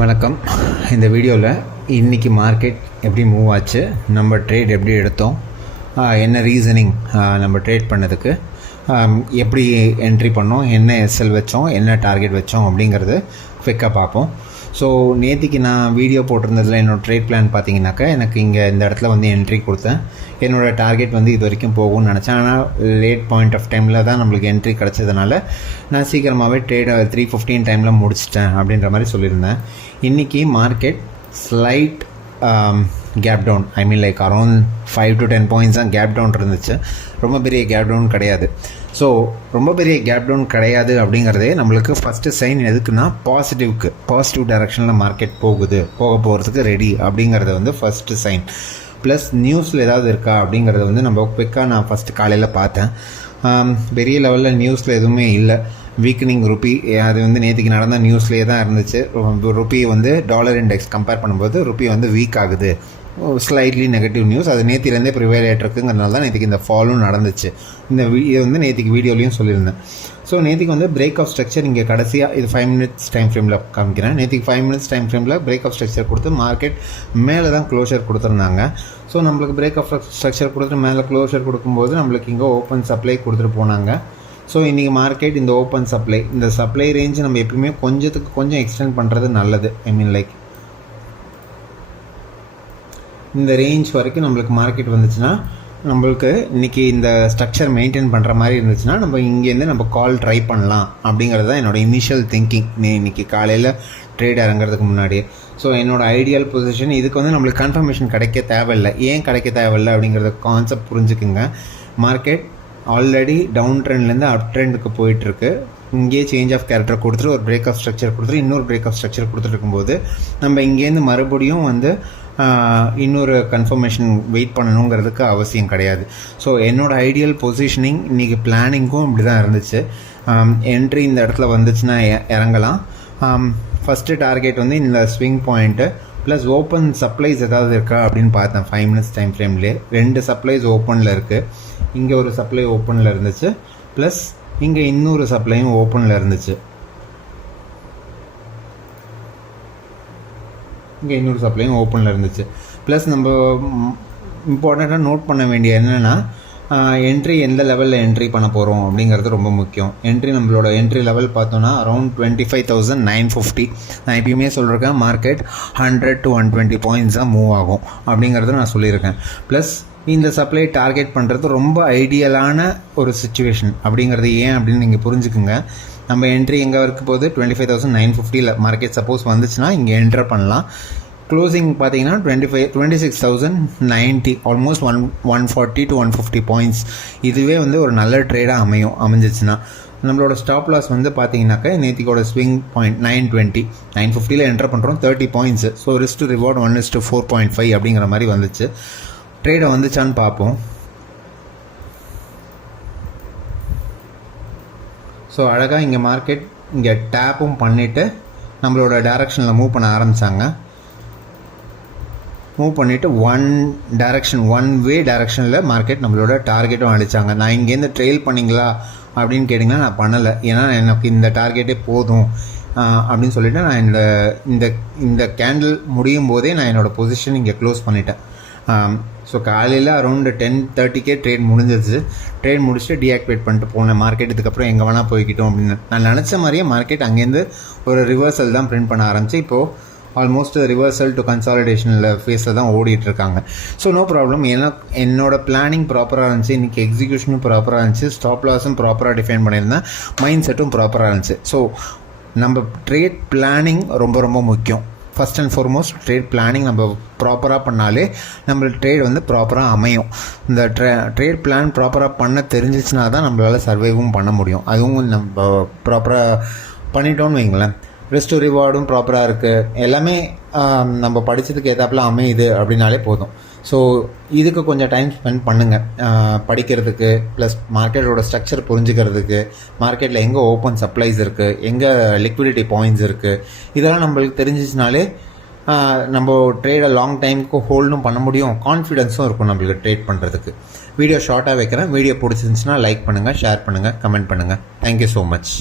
வணக்கம். இந்த வீடியோவில் இன்றைக்கி மார்க்கெட் எப்படி மூவ் ஆச்சு நம்ம ட்ரேட் எப்படி எடுத்தோம் என்ன ரீசனிங் நம்ம ட்ரேட் பண்ணதுக்கு எப்படி என்ட்ரி பண்ணோம் என்ன எஸ்எல் வச்சோம் என்ன டார்கெட் வச்சோம் அப்படிங்கிறது குவிக்காக பார்ப்போம். ஸோ நேற்றுக்கு நான் வீடியோ போட்டிருந்ததில் என்னோடய ட்ரேட் பிளான் பார்த்தீங்கன்னாக்கா எனக்கு இங்கே இந்த இடத்துல வந்து என்ட்ரி கொடுத்தேன். என்னோடய டார்கெட் வந்து இது வரைக்கும் போகும்னு நினச்சேன். ஆனால் லேட் பாயிண்ட் ஆஃப் டைமில் தான் நம்மளுக்கு என்ட்ரி கிடச்சதுனால நான் சீக்கிரமாகவே ட்ரேட் த்ரீ ஃபிஃப்டீன் டைமில் முடிச்சிட்டேன் அப்படின்ற மாதிரி சொல்லியிருந்தேன். இன்றைக்கி market slight gap down I mean like around five to ten points தான் கேப் டவுன் இருந்துச்சு. ரொம்ப பெரிய கேப் டவுன் கிடையாது. ஸோ ரொம்ப பெரிய கேப் டவுன் கிடையாது அப்படிங்கிறதே நம்மளுக்கு ஃபஸ்ட்டு சைன் எதுக்குன்னா பாசிட்டிவ்க்கு பாசிட்டிவ் டைரக்ஷனில் மார்க்கெட் போகுது. போக போகிறதுக்கு ரெடி அப்படிங்கிறது வந்து ஃபஸ்ட்டு சைன் ப்ளஸ் நியூஸில் ஏதாவது இருக்கா அப்படிங்கிறத வந்து நம்ம குவிக்காக நான் ஃபஸ்ட்டு காலையில் பார்த்தேன். பெரிய லெவலில் நியூஸில் எதுவுமே இல்லை. வீக்கனிங் ருப்பி அது வந்து நேற்றுக்கு நடந்த நியூஸ்லேயே தான் இருந்துச்சு. ருப்பி வந்து டாலர் இண்டெக்ஸ் கம்பேர் பண்ணும்போது ருப்பி வந்து வீக் ஆகுது. ஸ்லைட்லி நெகட்டிவ் நியூஸ் அது நேத்திலேருந்தே ப்ரிவைல் ஆகிட்டுருக்குங்கிறனால தான் நேற்றுக்கு இந்த ஃபாலும் நடந்துச்சு. இந்த வீ இது வந்து நேற்றுக்கு வீடியோலையும் சொல்லியிருந்தேன். ஸோ நேற்றுக்கு வந்து பிரேக் ஆஃப் ஸ்ட்ரக்சர் இங்கே கடைசியாக இது ஃபைவ் மினிட்ஸ் டைம் ஃப்ரேமில் காமிக்கிறேன். நேற்றுக்கு ஃபைவ் மினிட்ஸ் டைம் ஃப்ரேமில் பிரேக் ஆஃப் ஸ்ட்ரக்சர் கொடுத்து மார்க்கெட் மேலே தான் க்ளோஷர் கொடுத்துருந்தாங்க. ஸோ நம்மளுக்கு பிரேக் ஆஃப் ஸ்ட்ரக்சர் கொடுத்துட்டு மேலே க்ளோஷர் கொடுக்கும்போது நம்மளுக்கு இங்கே ஓப்பன் சப்ளை கொடுத்துட்டு போனாங்க. ஸோ இன்றைக்கி மார்க்கெட் இந்த ஓப்பன் சப்ளை இந்த சப்ளை ரேஞ்சு நம்ம எப்பயுமே கொஞ்சத்துக்கு கொஞ்சம் எக்ஸ்டெண்ட் பண்ணுறது நல்லது. ஐ மீன் லைக் இந்த ரேஞ்ச் வரைக்கும் நம்மளுக்கு மார்க்கெட் வந்துச்சுன்னா நம்மளுக்கு இன்றைக்கி இந்த ஸ்ட்ரக்சர் மெயின்டைன் பண்ணுற மாதிரி இருந்துச்சுன்னா நம்ம இங்கேருந்து நம்ம கால் ட்ரை பண்ணலாம் அப்படிங்கிறது தான் என்னோடய இனிஷியல் திங்கிங் நீ இன்றைக்கி காலையில் ட்ரேட் இறங்குறதுக்கு முன்னாடி ஸோ என்னோடய ஐடியல் பொசிஷன் இதுக்கு வந்து நம்மளுக்கு கன்ஃபர்மேஷன் கிடைக்க தேவையில்லை. ஏன் கிடைக்க தேவையில்லை அப்படிங்கிறத கான்செப்ட் புரிஞ்சுக்குங்க. மார்க்கெட் ஆல்ரெடி டவுன் ட்ரெண்ட்லேருந்து அப் ட்ரெண்டுக்கு போயிட்டுருக்கு. இங்கேயே சேஞ்ச் ஆஃப் கேரக்டர் கொடுத்துட்டு ஒரு பிரேக் ஆஃப் ஸ்ட்ரக்சர் கொடுத்துட்டு இன்னொரு பிரேக் ஆஃப் ஸ்ட்ரக்சர் கொடுத்துட்டு இருக்கும்போது நம்ம இங்கேருந்து மறுபடியும் வந்து இன்னொரு கன்ஃபர்மேஷன் வெயிட் பண்ணணுங்கிறதுக்கு அவசியம் கிடையாது. ஸோ என்னோடய ஐடியல் பொசிஷனிங் இன்றைக்கி பிளானிங்கும் இப்படி தான் இருந்துச்சு என்ட்ரி இந்த இடத்துல வந்துச்சுன்னா இறங்கலாம். ஃபஸ்ட்டு டார்கெட் வந்து இந்த swing point plus open supplies ஏதாவது இருக்கா அப்படின்னு பார்த்தேன் ஃபைவ் மினிட்ஸ் டைம் ஃப்ரேம்லேயே ரெண்டு சப்ளைஸ் ஓப்பனில் இருக்குது இங்கே ஒரு சப்ளை ஓப்பனில் இருந்துச்சு. ப்ளஸ் இங்கே இன்னொரு சப்ளையும் ஓப்பனில் இருந்துச்சு. இங்கே இன்னொரு சப்ளையும் ஓப்பனில் இருந்துச்சு. ப்ளஸ் நம்ம இம்பார்ட்டண்ட்டாக நோட் பண்ண வேண்டிய என்னென்னா என்ட்ரி எந்த லெவலில் என்ட்ரி பண்ண போகிறோம் அப்படிங்கிறது ரொம்ப முக்கியம். என்ட்ரி நம்மளோட என்ட்ரி லெவல் பார்த்தோன்னா around twenty five thousand nine fifty நான் எப்பயுமே சொல்லியிருக்கேன் market hundred to one twenty points தான் மூவ் ஆகும் அப்படிங்கிறத நான் சொல்லியிருக்கேன். ப்ளஸ் இந்த சப்ளை டார்கெட் பண்ணுறது ரொம்ப ஐடியலான ஒரு சுச்சுவேஷன் அப்படிங்கிறது ஏன் அப்படின்னு நீங்கள் புரிஞ்சுக்குங்க. நம்ம என்ட்ரி எங்கே இருக்க போது டுவெண்ட்டி ஃபைவ் தௌசண்ட் நைன் ஃபிஃப்டியில் மார்க்கெட் சப்போஸ் வந்துச்சுன்னா இங்கே என்ட்ரு பண்ணலாம். க்ளோசிங் பார்த்தீங்கன்னா twenty five twenty six thousand ninety almost one one forty to one fifty points இதுவே வந்து ஒரு நல்ல ட்ரேடாக அமையும் அமைஞ்சிச்சுன்னா. நம்மளோட ஸ்டாப் லாஸ் வந்து பார்த்தீங்கன்னாக்கா நேத்திக்கோட swing point nine twenty nine ஃபிஃப்டியில் என்டர் பண்ணுறோம் thirty points so risk reward one is to four point five அப்படிங்கிற மாதிரி வந்துச்சு. ட்ரேடை வந்துச்சான்னு பார்ப்போம் ஸோ அழகாக இங்கே மார்க்கெட் இங்கே டேப்பும் பண்ணிவிட்டு நம்மளோட டேரக்ஷனில் மூவ் பண்ண ஆரம்பித்தாங்க மூவ் பண்ணிவிட்டு ஒன் டேரக்ஷன் ஒன் வே டேரக்ஷனில் மார்க்கெட் நம்மளோட டார்கெட்டும் அடித்தாங்க நான் இங்கேருந்து ட்ரெயில் பண்ணிங்களா அப்படின்னு கேட்டிங்கன்னா நான் பண்ணலை. ஏன்னா எனக்கு இந்த டார்கெட்டே போதும். அப்படின்னு சொல்லிவிட்டு நான் என்னோடய இந்த இந்த கேண்டில் முடியும் போதே நான் என்னோடய பொசிஷன் இங்கே க்ளோஸ் பண்ணிட்டேன். ஸோ காலையில் அரௌண்டு டென் தேர்ட்டிக்கே ட்ரேட் முடிஞ்சிருச்சு. ட்ரேட் முடிச்சுட்டு டீஆக்டிவேட் பண்ணிட்டு போனேன். மார்க்கெட் இதுக்கப்புறம் எங்கே வேணால் போய்க்கிட்டோம் அப்படின்னு. நான் நினச்ச மாதிரியே மார்க்கெட் அங்கேருந்து ஒரு ரிவர்சல் தான் பிரிண்ட் பண்ண ஆரம்பிச்சு. இப்போது ஆல்மோஸ்ட் ரிவர்சல் டு கன்சாலிடேஷனில் ஃபேஸில் தான் ஓடிட்டு இருக்காங்க. ஸோ நோ ப்ராப்ளம் ஏன்னா என்னோட பிளானிங் ப்ராப்பராக இருந்துச்சு. இன்றைக்கி எக்ஸிக்யூஷனும் ப்ராப்பராக இருந்துச்சு. ஸ்டாப் லாஸும் ப்ராப்பராக டிஃபைன் பண்ணியிருந்தேன். மைண்ட் செட்டும் ப்ராப்பராக இருந்துச்சு. ஸோ நம்ம ட்ரேட் பிளானிங் ரொம்ப ரொம்ப முக்கியம். First and foremost trade planning நம்ம ப்ராப்பராக பண்ணாலே நம்மளுக்கு ட்ரேட் வந்து ப்ராப்பராக அமையும். இந்த ட்ரே ட்ரேட் பிளான் ப்ராப்பராக பண்ண தெரிஞ்சிச்சுனா தான் நம்மளால் சர்வைவும் பண்ண முடியும். அதுவும் நம்ம ப்ராப்பராக பண்ணிட்டோம்னு வைங்களேன். ரிஸ்ட் ரிவார்டும் ப்ராப்பராக இருக்குது எல்லாமே நம்ம படித்ததுக்கு ஏற்றாப்புல அமையுது அப்படின்னாலே போதும். ஸோ இதுக்கு கொஞ்சம் டைம் ஸ்பெண்ட் பண்ணுங்கள் படிக்கிறதுக்கு ப்ளஸ் மார்க்கெட்டோட ஸ்ட்ரக்சர் புரிஞ்சுக்கிறதுக்கு மார்க்கெட்டில் எங்கே ஓப்பன் சப்ளைஸ் இருக்குது எங்கே லிக்விடிட்டி பாயிண்ட்ஸ் இருக்குது இதெல்லாம் நம்மளுக்கு தெரிஞ்சிச்சுனாலே நம்ம ட்ரேடை லாங் டைமுக்கு ஹோல்டும் பண்ண முடியும். கான்ஃபிடென்ஸும் இருக்கும் நம்மளுக்கு ட்ரேட் பண்ணுறதுக்கு வீடியோ ஷார்ட்டாக வைக்கிறேன். வீடியோ பிடிச்சிருந்துச்சுன்னா லைக் பண்ணுங்கள் ஷேர் பண்ணுங்கள் கமெண்ட் பண்ணுங்கள் தேங்க்யூ ஸோ மச்